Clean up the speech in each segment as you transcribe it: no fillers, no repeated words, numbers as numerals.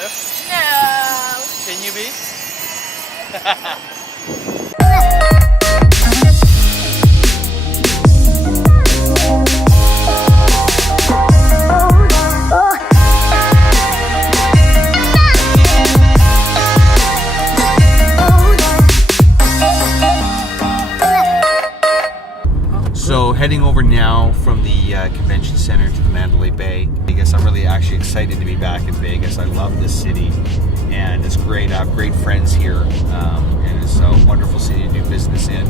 lift? No. Can you be? So heading over now from the convention center to the Mandalay Bay. I guess I'm really actually excited to be back in Vegas. I love this city and it's great. I have great friends here and it's a wonderful city to do business in.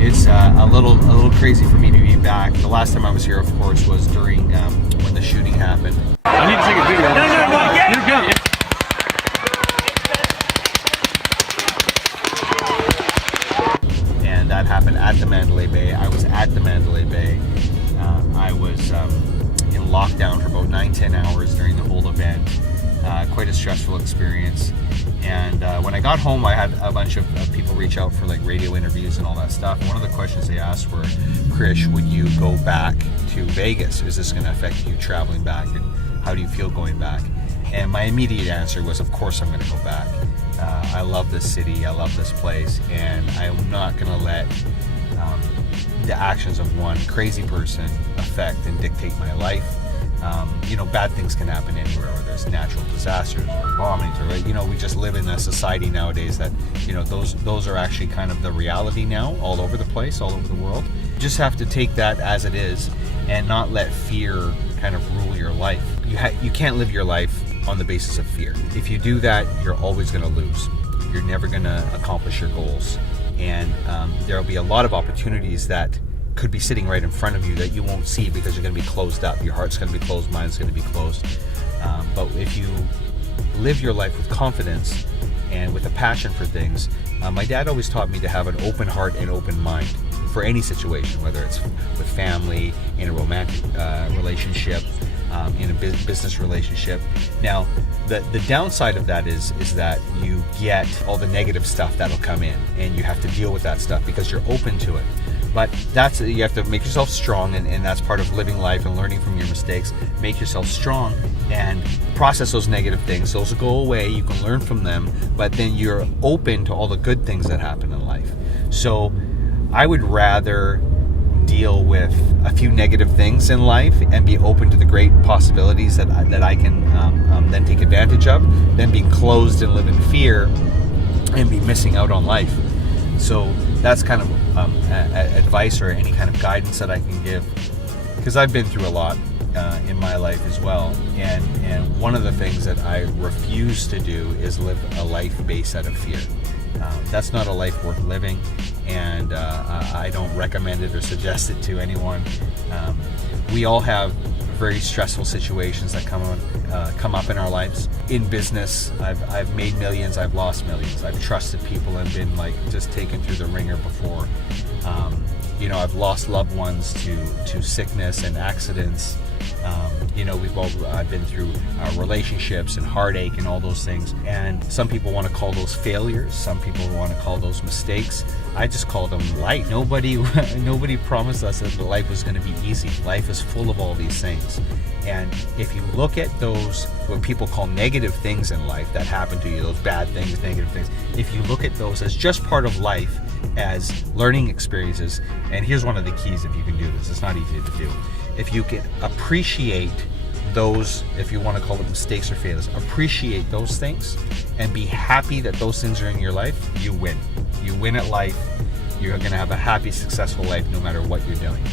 It's a little crazy for me to be back. The last time I was here, of course, was during when the shooting happened. I need to take a video. No, you're good. That happened at the Mandalay Bay. I was at the Mandalay Bay. I was in lockdown for about 9-10 hours during the whole event. Quite a stressful experience. And when I got home, I had a bunch of people reach out for like radio interviews and all that stuff. And one of the questions they asked were, Krish, would you go back to Vegas? Is this going to affect you traveling back? And how do you feel going back? And my immediate answer was, of course I'm going to go back. I love this city, I love this place, and I'm not going to let the actions of one crazy person affect and dictate my life. Bad things can happen anywhere, where there's natural disasters or bombings, or we just live in a society nowadays that those are actually kind of the reality now, all over the place, all over the world. You just have to take that as it is and not let fear kind of rule your life. You can't live your life on the basis of fear. If you do that, you're always going to lose. You're never going to accomplish your goals. And there'll be a lot of opportunities that could be sitting right in front of you that you won't see because you're going to be closed up. Your heart's going to be closed, mind's going to be closed. But if you live your life with confidence and with a passion for things, my dad always taught me to have an open heart and open mind for any situation, whether it's with family, in a romantic relationship, in a business relationship. Now, the downside of that is that you get all the negative stuff that'll come in, and you have to deal with that stuff because you're open to it. But you have to make yourself strong, and that's part of living life and learning from your mistakes. Make yourself strong and process those negative things. Those will go away, you can learn from them, but then you're open to all the good things that happen in life. So I would rather deal with a few negative things in life and be open to the great possibilities that I can then take advantage of, than being closed and live in fear and be missing out on life. So that's kind of advice or any kind of guidance that I can give, because I've been through a lot in my life as well, and one of the things that I refuse to do is live a life based out of fear. That's not a life worth living, and I don't recommend it or suggest it to anyone. We all have very stressful situations that come up in our lives. In business, I've made millions, I've lost millions. I've trusted people and been just taken through the ringer before. I've lost loved ones to sickness and accidents. I've been through relationships and heartache and all those things. And some people want to call those failures. Some people want to call those mistakes. I just call them life. Nobody promised us that life was going to be easy. Life is full of all these things. And if you look at those, what people call negative things in life that happen to you, those bad things, negative things, if you look at those as just part of life, as learning experiences, and here's one of the keys if you can do this, it's not easy to do. If you can appreciate those, if you want to call them mistakes or failures, appreciate those things and be happy that those things are in your life, you win. You win at life. You're going to have a happy, successful life no matter what you're doing.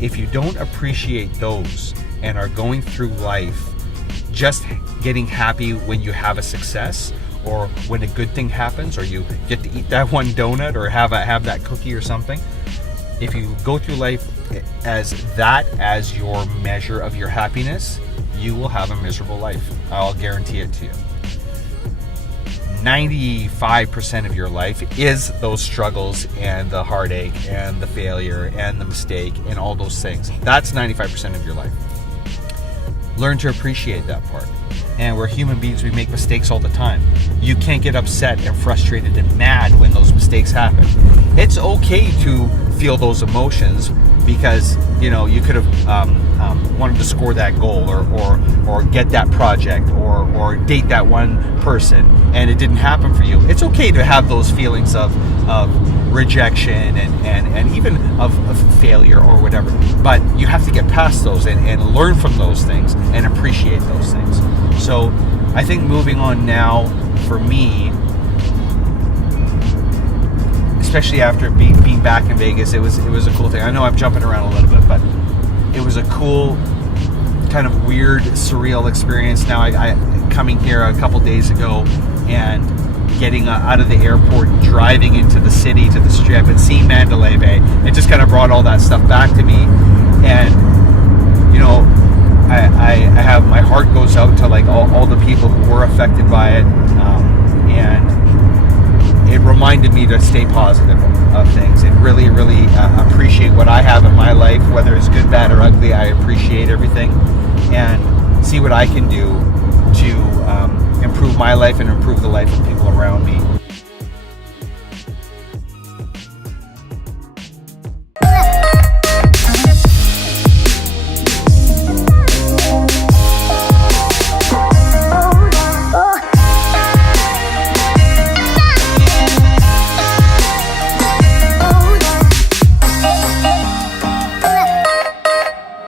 If you don't appreciate those and are going through life just getting happy when you have a success, or when a good thing happens, or you get to eat that one donut or have that cookie or something, if you go through life as your measure of your happiness, you will have a miserable life. I'll guarantee it to you. 95% of your life is those struggles and the heartache and the failure and the mistake and all those things. That's 95% of your life. Learn to appreciate that part. And we're human beings, we make mistakes all the time. You can't get upset and frustrated and mad when those mistakes happen. It's okay to feel those emotions, because you could have wanted to score that goal or get that project or date that one person, and it didn't happen for you. It's okay to have those feelings of rejection and even of failure or whatever, but you have to get past those and learn from those things and appreciate those things. So I think moving on now for me, especially after being back in Vegas, it was a cool thing. I know I'm jumping around a little bit, but it was a cool, kind of weird, surreal experience. Now I coming here a couple days ago and getting out of the airport, driving into the city to the Strip and seeing Mandalay Bay, it just kind of brought all that stuff back to me. And you know, I have, my heart goes out to like all the people who were affected by it, and it reminded me to stay positive of things and really appreciate what I have in my life, whether it's good, bad, or ugly. I appreciate everything and see what I can do to improve my life and improve the life of people around me.